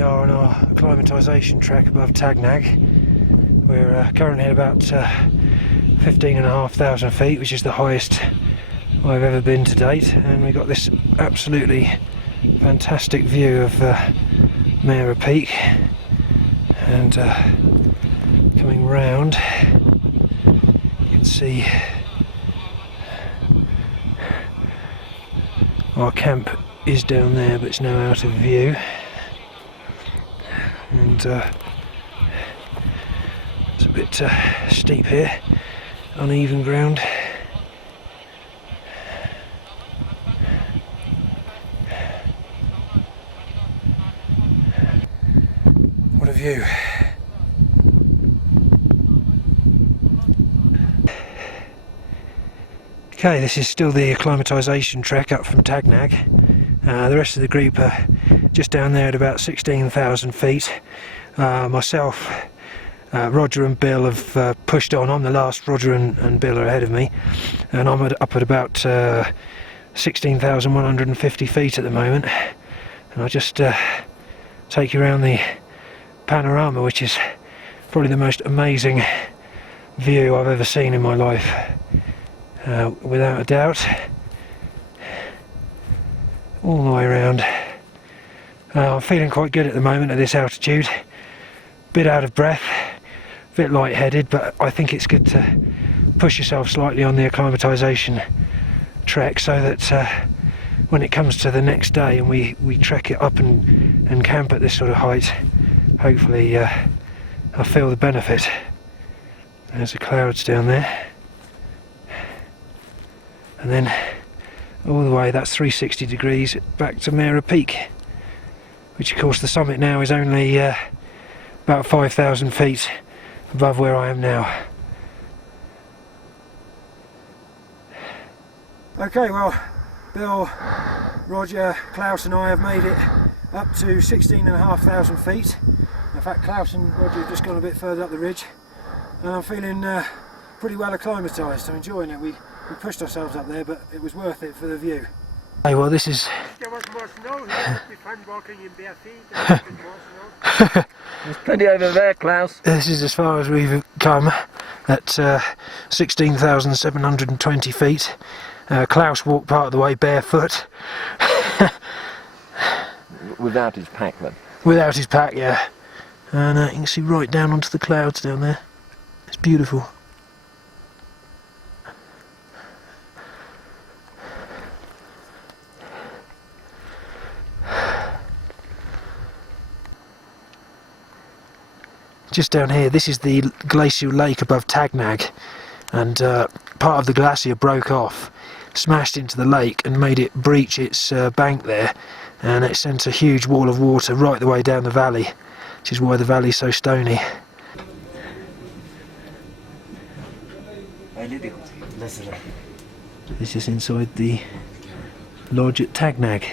we are on our acclimatisation trek above Tangnag. We're currently at about 15,500 feet, which is the highest I've ever been to date, and we've got this absolutely fantastic view of Mera Peak. And coming round, you can see our camp is down there, but it's now out of view. And it's a bit steep here, uneven ground. What a view. Okay, this is still the acclimatisation trek up from Tangnag. The rest of the group are just down there at about 16,000 feet. Myself, Roger and Bill have pushed on. I'm the last. Roger and Bill are ahead of me, and I'm up at about 16,150 feet at the moment. And I'll just take you around the panorama, which is probably the most amazing view I've ever seen in my life, without a doubt. All the way around. I'm feeling quite good at the moment at this altitude. Bit out of breath, bit lightheaded, but I think it's good to push yourself slightly on the acclimatisation trek, so that when it comes to the next day and we trek it up and camp at this sort of height, hopefully I'll feel the benefit. There's the clouds down there, and then all the way, that's 360 degrees back to Mera Peak, which of course the summit now is only about 5,000 feet above where I am now. Okay, well, Bill, Roger, Klaus and I have made it up to 16,500 feet. In fact, Klaus and Roger have just gone a bit further up the ridge, and I'm feeling pretty well acclimatised. I'm enjoying it. We pushed ourselves up there, but it was worth it for the view. Hey, well, this is... There was more snow here. It would be fun walking in bare feet and more snow. There's plenty over there, Klaus. This is as far as we've come, at 16,720 feet. Klaus walked part of the way barefoot. Without his pack, then? Without his pack, yeah. And you can see right down onto the clouds down there. It's beautiful. Just down here, this is the glacial lake above Tangnag, and part of the glacier broke off, smashed into the lake and made it breach its bank there, and it sent a huge wall of water right the way down the valley, which is why the valley's so stony. This is inside the lodge at Tangnag.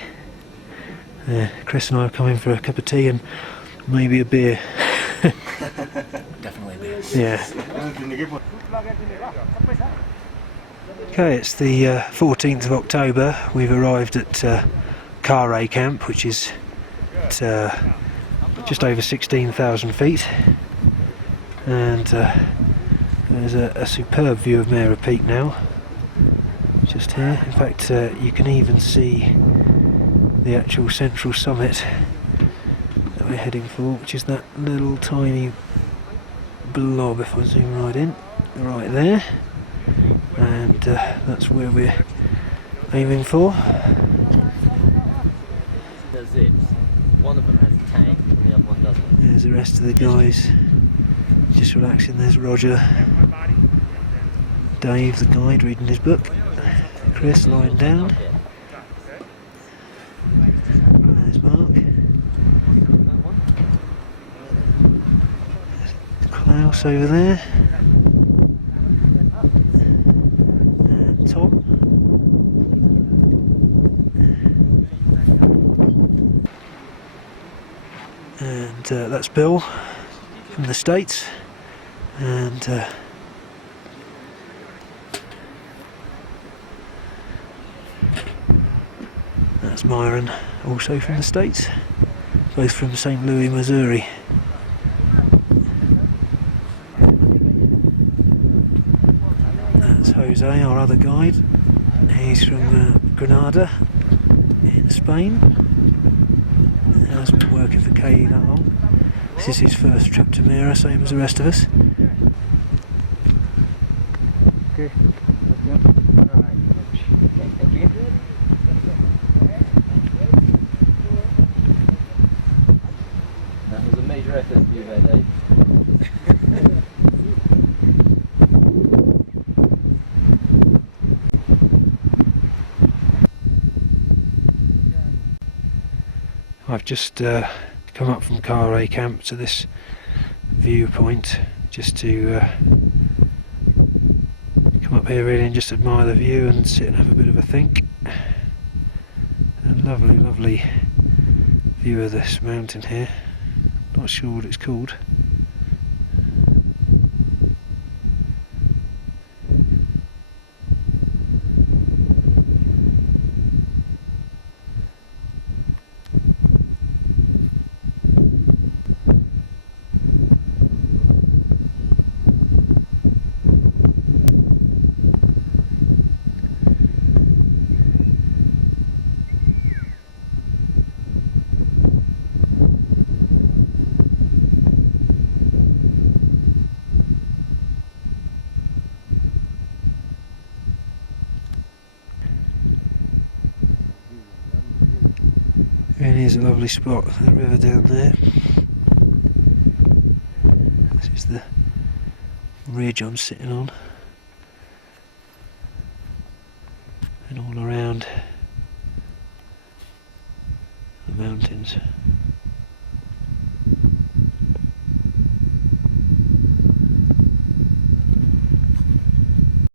Chris and I have come in for a cup of tea and maybe a beer. Definitely beer. Yeah. Okay, it's the 14th of October. We've arrived at Khare camp, which is at just over 16,000 feet, and there's a superb view of Mera Peak now, just here. In fact, you can even see the actual central summit that we're heading for, which is that little tiny blob, if I zoom right in, right there, and that's where we're aiming for. There's it. One of them has a tank, the other one doesn't. There's the rest of the guys just relaxing. There's Roger, Dave the guide reading his book, Chris lying down, there's Mark, there's Klaus over there, and Tom. And that's Bill from the States, and that's Myron, also from the States. both from St. Louis, Missouri. That's Jose, our other guide. He's from Granada in Spain. He hasn't been working for Khare that long. This is his first trip to Mera, same as the rest of us. Okay. Alright. Okay, thank you. That was a major effort for you there, Dave. I've just come up from Khare camp to this viewpoint just to come up here really and just admire the view and sit and have a bit of a think. A lovely, lovely view of this mountain here. Not sure what it's called. And here's a lovely spot, the river down there. This is the ridge I'm sitting on. And all around the mountains.